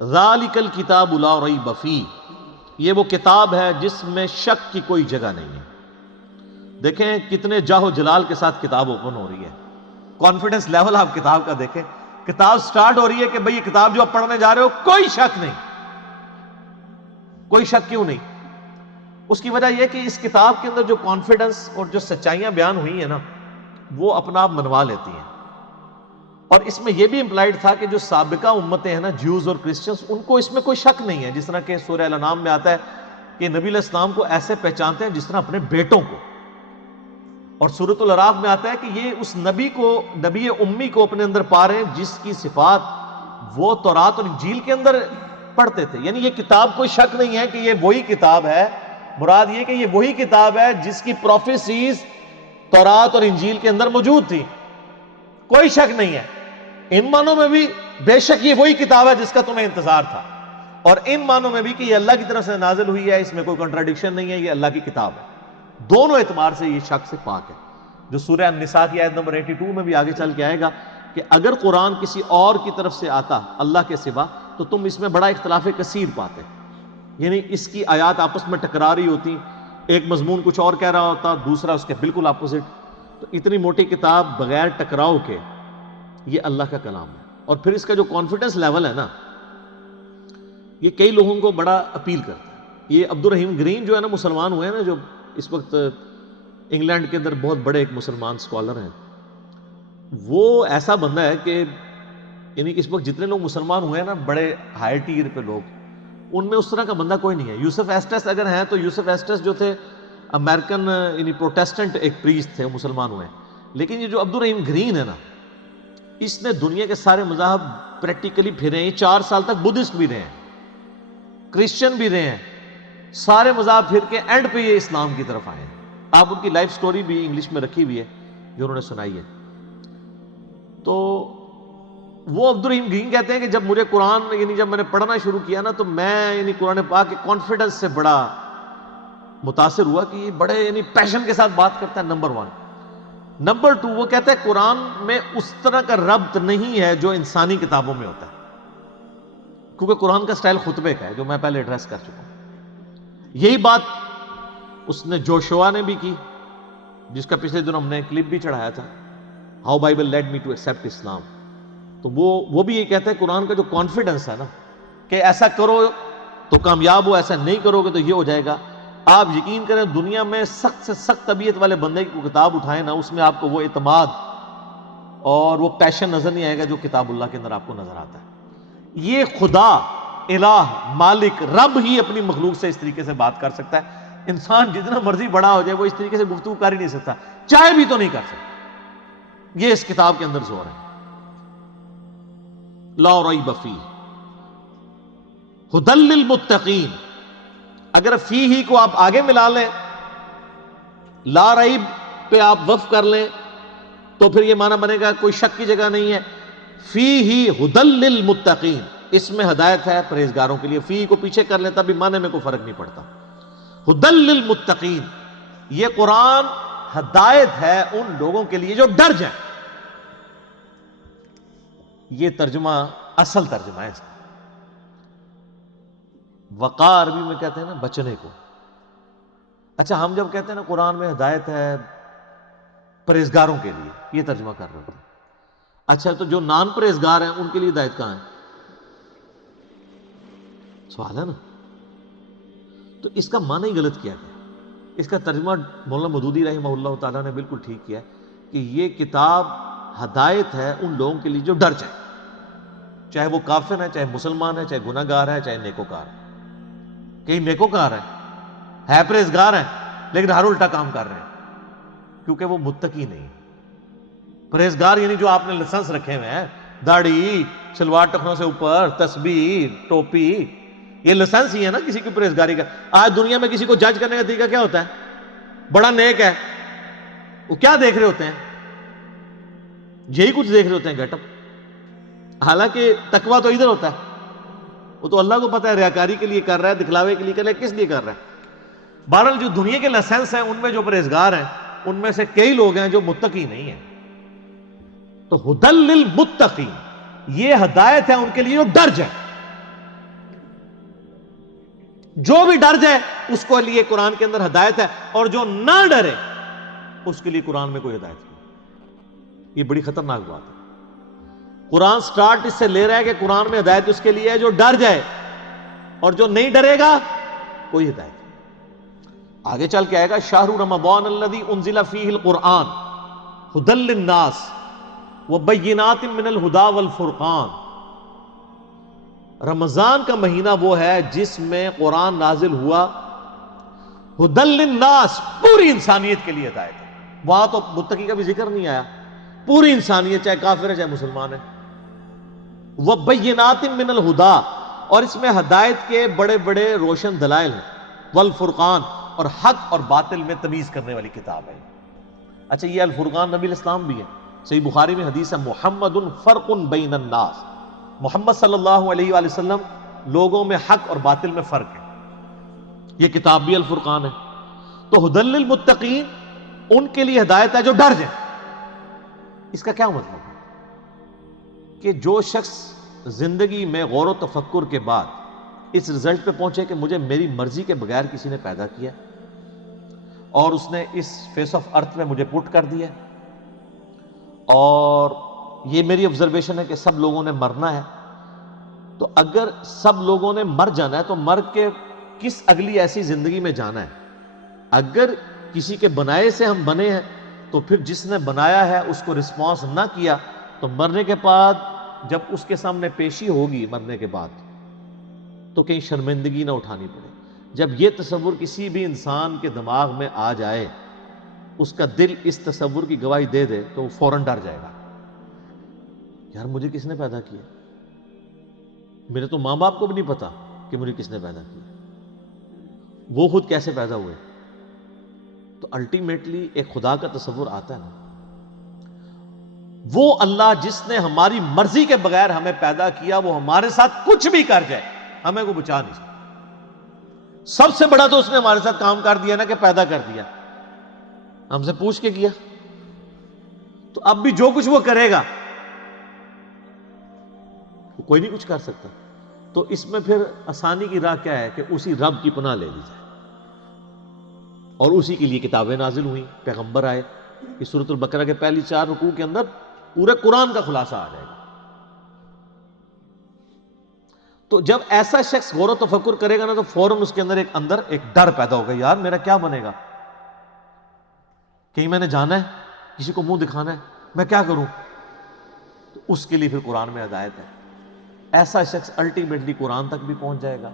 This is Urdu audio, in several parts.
ذالک الکتاب لا ریب فیہ، یہ وہ کتاب ہے جس میں شک کی کوئی جگہ نہیں ہے۔ دیکھیں کتنے جاہ و جلال کے ساتھ کتاب اوپن ہو رہی ہے، کانفیڈنس لیول آپ کتاب کا دیکھیں، کتاب سٹارٹ ہو رہی ہے کہ بھئی یہ کتاب جو آپ پڑھنے جا رہے ہو کوئی شک نہیں۔ کوئی شک کیوں نہیں؟ اس کی وجہ یہ کہ اس کتاب کے اندر جو کانفیڈنس اور جو سچائیاں بیان ہوئی ہیں نا، وہ اپنا آپ منوا لیتی ہیں۔ اور اس میں یہ بھی امپلائڈ تھا کہ جو سابقہ امتیں ہیں نا، جیوز اور کرسچنز، ان کو اس میں کوئی شک نہیں ہے، جس طرح کہ سورہ الانعام میں آتا ہے کہ نبی علیہ السلام کو ایسے پہچانتے ہیں جس طرح اپنے بیٹوں کو، اور سورۃ الاعراف میں آتا ہے کہ یہ اس نبی کو، نبی امی کو اپنے اندر پا رہے ہیں جس کی صفات وہ تورات اور انجیل کے اندر پڑھتے تھے۔ یعنی یہ کتاب کوئی شک نہیں ہے کہ یہ وہی کتاب ہے، مراد یہ کہ یہ وہی کتاب ہے جس کی پروفیسیز تورات اور انجیل کے اندر موجود تھی، کوئی شک نہیں ہے۔ ان معنوں میں بھی بے شک یہ وہی کتاب ہے جس کا تمہیں انتظار تھا، اور ان معنوں میں بھی کہ یہ اللہ کی طرف سے نازل ہوئی ہے، اس میں کوئی کنٹراڈکشن نہیں ہے، یہ اللہ کی کتاب ہے۔ دونوں اعتبار سے یہ شک سے پاک ہے، جو سورہ النساء کی آیت نمبر 82 میں بھی آگے چل کے آئے گا کہ اگر قرآن کسی اور کی طرف سے آتا اللہ کے سوا تو تم اس میں بڑا اختلاف کثیر پاتے، یعنی اس کی آیات آپس میں ٹکرا رہی ہوتی، ایک مضمون کچھ اور کہہ رہا ہوتا، دوسرا اس کے بالکل اپوزٹ۔ تو اتنی موٹی کتاب بغیر ٹکراؤ کے یہ اللہ کا کلام ہے۔ اور پھر اس کا جو کانفیڈنس لیول ہے نا، یہ کئی لوگوں کو بڑا اپیل کرتا ہے۔ یہ عبد الرحیم گرین جو ہے نا، مسلمان ہوئے ہیں نا، جو اس وقت انگلینڈ کے اندر بہت بڑے ایک مسلمان سکولر ہیں، وہ ایسا بندہ ہے کہ یعنی اس وقت جتنے لوگ مسلمان ہوئے ہیں نا، بڑے ہائی ٹیر پہ لوگ، ان میں اس طرح کا بندہ کوئی نہیں ہے۔ یوسف ایسٹس اگر ہیں تو یوسف ایسٹس جو تھے امریکن یعنی پروٹیسٹنٹ ایک پریسٹ تھے، وہ مسلمان ہوئے ہیں۔ لیکن یہ جو عبد الرحیم گرین ہے نا، اس نے دنیا کے سارے مذاہب پریکٹیکلی پھرے ہیں، 4 سال تک بدھسٹ بھی رہے ہیں، کرسچن بھی رہے ہیں، سارے مذاہب پھر کے اینڈ پہ یہ اسلام کی طرف آئے ہیں۔ آپ ان کی لائف سٹوری بھی انگلش میں رکھی ہوئی ہے جو انہوں نے سنائی ہے۔ تو وہ عبد الرحیم گرین کہتے ہیں کہ جب مجھے قرآن یعنی جب میں نے پڑھنا شروع کیا نا، تو میں یعنی قرآن پاک کے کانفیڈنس سے بڑا متاثر ہوا کہ یہ بڑے یعنی پیشن کے ساتھ بات کرتا ہے، نمبر 1۔ نمبر 2، وہ کہتا ہے قرآن میں اس طرح کا ربط نہیں ہے جو انسانی کتابوں میں ہوتا ہے، کیونکہ قرآن کا سٹائل خطبے کا ہے، جو میں پہلے ایڈریس کر چکا ہوں۔ یہی بات اس نے جوشوا نے بھی کی، جس کا پچھلے دن ہم نے کلپ بھی چڑھایا تھا، how Bible led me to accept Islam. تو وہ بھی یہ کہتا ہے قرآن کا جو کانفیڈنس ہے نا، کہ ایسا کرو تو کامیاب ہو، ایسا نہیں کرو گے تو یہ ہو جائے گا۔ آپ یقین کریں، دنیا میں سخت سے سخت طبیعت والے بندے کی کتاب اٹھائیں نا، اس میں آپ کو وہ اعتماد اور وہ پیشن نظر نہیں آئے گا جو کتاب اللہ کے اندر آپ کو نظر آتا ہے۔ یہ خدا الہ مالک رب ہی اپنی مخلوق سے اس طریقے سے بات کر سکتا ہے۔ انسان جتنا مرضی بڑا ہو جائے وہ اس طریقے سے گفتگو کر ہی نہیں سکتا، چاہے بھی تو نہیں کر سکتا۔ یہ اس کتاب کے اندر زور ہے، لا ریب فیہ ھدی للمتقین۔ اگر فی ہی کو آپ آگے ملا لیں، لا ریب پہ آپ وقف کر لیں، تو پھر یہ معنی بنے گا کوئی شک کی جگہ نہیں ہے۔ فی ہی ھدی للمتقین، اس میں ہدایت ہے پرہیزگاروں کے لیے۔ فی کو پیچھے کر لیتا بھی معنی میں کوئی فرق نہیں پڑتا۔ ھدی للمتقین، یہ قرآن ہدایت ہے ان لوگوں کے لیے جو ڈر جائیں۔ یہ ترجمہ اصل ترجمہ ہے اس کا۔ وقار عربی میں کہتے ہیں نا بچنے کو۔ اچھا، ہم جب کہتے ہیں نا قرآن میں ہدایت ہے پرہیزگاروں کے لیے، یہ ترجمہ کر رہے ہوتے ہیں۔ اچھا، تو جو نان پرہیزگار ہیں ان کے لیے ہدایت کہاں ہے؟ سوال ہے نا۔ تو اس کا معنی ہی غلط کیا گیا۔ اس کا ترجمہ مولانا مودودی رحمہ اللہ تعالیٰ نے بالکل ٹھیک کیا کہ یہ کتاب ہدایت ہے ان لوگوں کے لیے جو ڈر جائیں، چاہے وہ کافر ہے، چاہے مسلمان ہے، چاہے گناہ گار ہے، چاہے نیکوکار ہے۔ کئی نیکوکار ہے پرہیزگار ہیں، لیکن ہر الٹا کام کر رہے ہیں، کیونکہ وہ متقی نہیں۔ پرہیزگار یعنی جو آپ نے لائسنس رکھے ہوئے ہیں، داڑھی، شلوار ٹخنوں سے اوپر، تسبیح، ٹوپی، یہ لائسنس ہی ہے نا کسی کی پرہیزگاری کا۔ آج دنیا میں کسی کو جج کرنے کا طریقہ کیا ہوتا ہے؟ بڑا نیک ہے، وہ کیا دیکھ رہے ہوتے ہیں؟ یہی کچھ دیکھ رہے ہوتے ہیں، گیٹ اپ۔ حالانکہ تقویٰ تو ادھر ہوتا ہے، وہ تو اللہ کو پتہ ہے ریاکاری کے لیے کر رہا ہے، دکھلاوے کے لیے کر رہا ہے، کس لیے کر رہا ہے۔ بہرحال جو دنیا کے لائسنس ہیں ان میں جو پرہیزگار ہیں ان میں سے کئی لوگ ہیں جو متقی نہیں ہیں۔ تو ھدی للمتقین، یہ ہدایت ہے ان کے لیے جو ڈر جائیں۔ جو بھی ڈر جائے اس کو لیے قرآن کے اندر ہدایت ہے، اور جو نہ ڈرے اس کے لیے قرآن میں کوئی ہدایت نہیں۔ یہ بڑی خطرناک بات ہے۔ قرآن سٹارٹ اس سے لے رہا ہے کہ قرآن میں ہدایت اس کے لیے ہے جو ڈر جائے، اور جو نہیں ڈرے گا کوئی ہدایت نہیں۔ آگے چل کے آئے گا شہر رمضان الذی انزل فیہ القرآن ھدی للناس وبینات من الہدی والفرقان۔ رمضان کا مہینہ وہ ہے جس میں قرآن نازل ہوا ھدی للناس، پوری انسانیت کے لیے ہدایت ہے۔ وہاں تو متقی کا بھی ذکر نہیں آیا، پوری انسانیت، چاہے کافر ہے چاہے مسلمان ہے۔ وبینات من الہدی، اور اس میں ہدایت کے بڑے بڑے روشن دلائل ہیں، والفرقان، اور حق اور باطل میں تمیز کرنے والی کتاب ہے۔ اچھا، یہ الفرقان نبی الاسلام بھی ہے۔ صحیح بخاری میں حدیث ہے محمد فرق بین الناس، محمد صلی اللہ علیہ وآلہ وسلم لوگوں میں حق اور باطل میں فرق ہے۔ یہ کتاب بھی الفرقان ہے۔ تو ھدی للمتقین، ان کے لیے ہدایت ہے جو ڈر جائیں۔ اس کا کیا مطلب ہے؟ کہ جو شخص زندگی میں غور و تفکر کے بعد اس رزلٹ پہ پہنچے کہ مجھے میری مرضی کے بغیر کسی نے پیدا کیا اور اس نے اس فیس آف ارتھ میں مجھے پٹ کر دیا، اور یہ میری آبزرویشن ہے کہ سب لوگوں نے مرنا ہے، تو اگر سب لوگوں نے مر جانا ہے تو مر کے کس اگلی ایسی زندگی میں جانا ہے؟ اگر کسی کے بنائے سے ہم بنے ہیں تو پھر جس نے بنایا ہے اس کو رسپانس نہ کیا تو مرنے کے بعد جب اس کے سامنے پیشی ہوگی مرنے کے بعد تو کہیں شرمندگی نہ اٹھانی پڑے۔ جب یہ تصور کسی بھی انسان کے دماغ میں آ جائے، اس کا دل اس تصور کی گواہی دے دے تو وہ فوراً ڈر جائے گا، یار مجھے کس نے پیدا کیا؟ میرے تو ماں باپ کو بھی نہیں پتا کہ مجھے کس نے پیدا کیا، وہ خود کیسے پیدا ہوئے۔ تو الٹیمیٹلی ایک خدا کا تصور آتا ہے نا، وہ اللہ جس نے ہماری مرضی کے بغیر ہمیں پیدا کیا، وہ ہمارے ساتھ کچھ بھی کر جائے ہمیں کو بچا نہیں سکتا۔ سب سے بڑا تو اس نے ہمارے ساتھ کام کر دیا نا کہ پیدا کر دیا، ہم سے پوچھ کے کیا، تو اب بھی جو کچھ وہ کرے گا کوئی نہیں کچھ کر سکتا۔ تو اس میں پھر آسانی کی راہ کیا ہے کہ اسی رب کی پناہ لے لی جائے، اور اسی کے لیے کتابیں نازل ہوئیں، پیغمبر آئے۔ اس سورۃ البقرہ کے پہلی 4 رکوع کے اندر پورے قرآن کا خلاصہ آ جائے گا۔ تو جب ایسا شخص غور و تفکر کرے گا نا تو فوراً اس کے اندر ایک ڈر پیدا ہوگا، یار میرا کیا بنے گا؟ کہیں میں نے جانا ہے، کسی کو منہ دکھانا ہے، میں کیا کروں؟ تو اس کے لیے پھر قرآن میں ہدایت ہے۔ ایسا شخص الٹیمیٹلی قرآن تک بھی پہنچ جائے گا،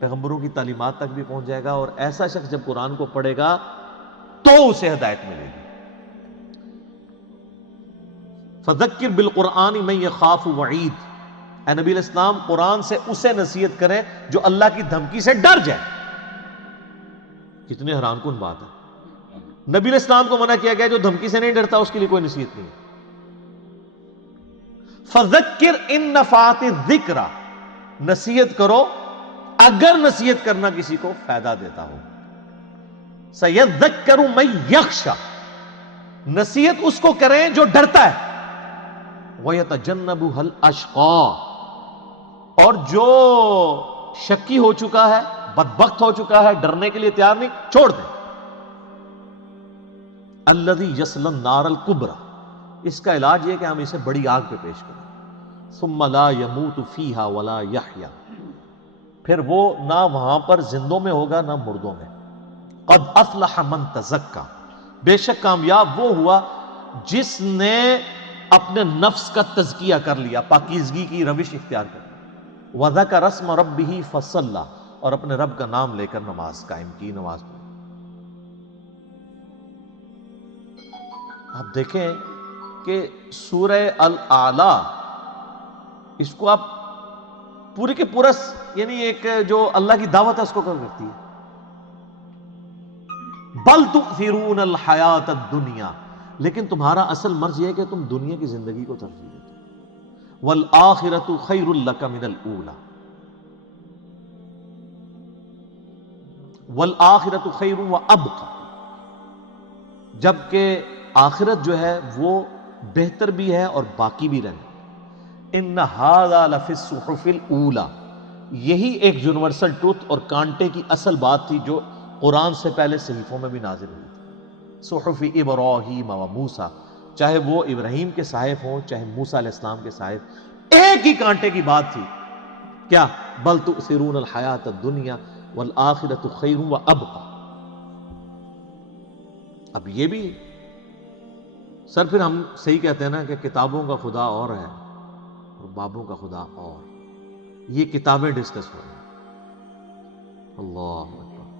پیغمبروں کی تعلیمات تک بھی پہنچ جائے گا، اور ایسا شخص جب قرآن کو پڑھے گا تو اسے ہدایت ملے گی۔ فذکر بالقرآن من یخاف وعید، اے نبی علیہ السلام قرآن سے اسے نصیحت کریں جو اللہ کی دھمکی سے ڈر جائے۔ کتنی حیران کن بات ہے، نبی علیہ السلام کو منع کیا گیا جو دھمکی سے نہیں ڈرتا اس کے لیے کوئی نصیحت نہیں ہے۔ فذکر ان نفعت الذکر، نصیحت کرو اگر نصیحت کرنا کسی کو فائدہ دیتا ہو۔ سیذکر من یخشی، نصیحت اس کو کریں جو ڈرتا ہے۔ وَيَتَجَنَّبُهَا الْأَشْقَى، اور جو شکی ہو چکا ہے، بدبخت ہو چکا ہے، ڈرنے کے لیے تیار نہیں، چھوڑ دیں۔ الَّذِي يَصْلَى النَّارَ الْكُبْرَى، اس کا علاج یہ کہ ہم اسے بڑی آگ پہ پیش کریں۔ ثُمَّ لَا يَمُوتُ فِيهَا وَلَا يَحْيَا، پھر وہ نہ وہاں پر زندوں میں ہوگا نہ مردوں میں۔ قَدْ أَفْلَحَ مَن تَزَكَّى، بے شک کامیاب وہ ہوا جس نے اپنے نفس کا تزکیہ کر لیا، پاکیزگی کی روش اختیار کر لی۔ وَذَكَرَ اسْمَ رَبِّهِ فَصَلَّى، اور اپنے رب کا نام لے کر نماز قائم کی، نماز پڑھی۔ آپ دیکھیں کہ سورہ الاعلیٰ، اس کو آپ پورے کے پورا یعنی ایک جو اللہ کی دعوت ہے اس کو کر کرتی ہے۔ بل تؤثرون الحیات الدنیا، لیکن تمہارا اصل مرض یہ ہے کہ تم دنیا کی زندگی کو ترجیح دیتے ہو۔ والآخرۃ خیر لک من الاولی، والآخرۃ خیر وابقی، جبکہ آخرت جو ہے وہ بہتر بھی ہے اور باقی بھی رہنا۔ ان ھذا لفی الصحف الاولی، یہی ایک یونیورسل ٹروتھ اور کانٹے کی اصل بات تھی جو قرآن سے پہلے صحیفوں میں بھی نازل ہوئی تھی. صحف ابراہیم و موسیٰ، چاہے وہ ابراہیم کے صحائف ہوں چاہے موسیٰ علیہ السلام کے صحائف، ایک ہی کانٹے کی بات تھی. کیا؟ بل تؤثرون الحیات الدنیا والآخرۃ خیر وابقی. اب یہ بھی سر پھر ہم صحیح کہتے ہیں نا کہ کتابوں کا خدا اور ہے اور بابوں کا خدا اور. یہ کتابیں ڈسکس ہو رہی ہیں. اللہ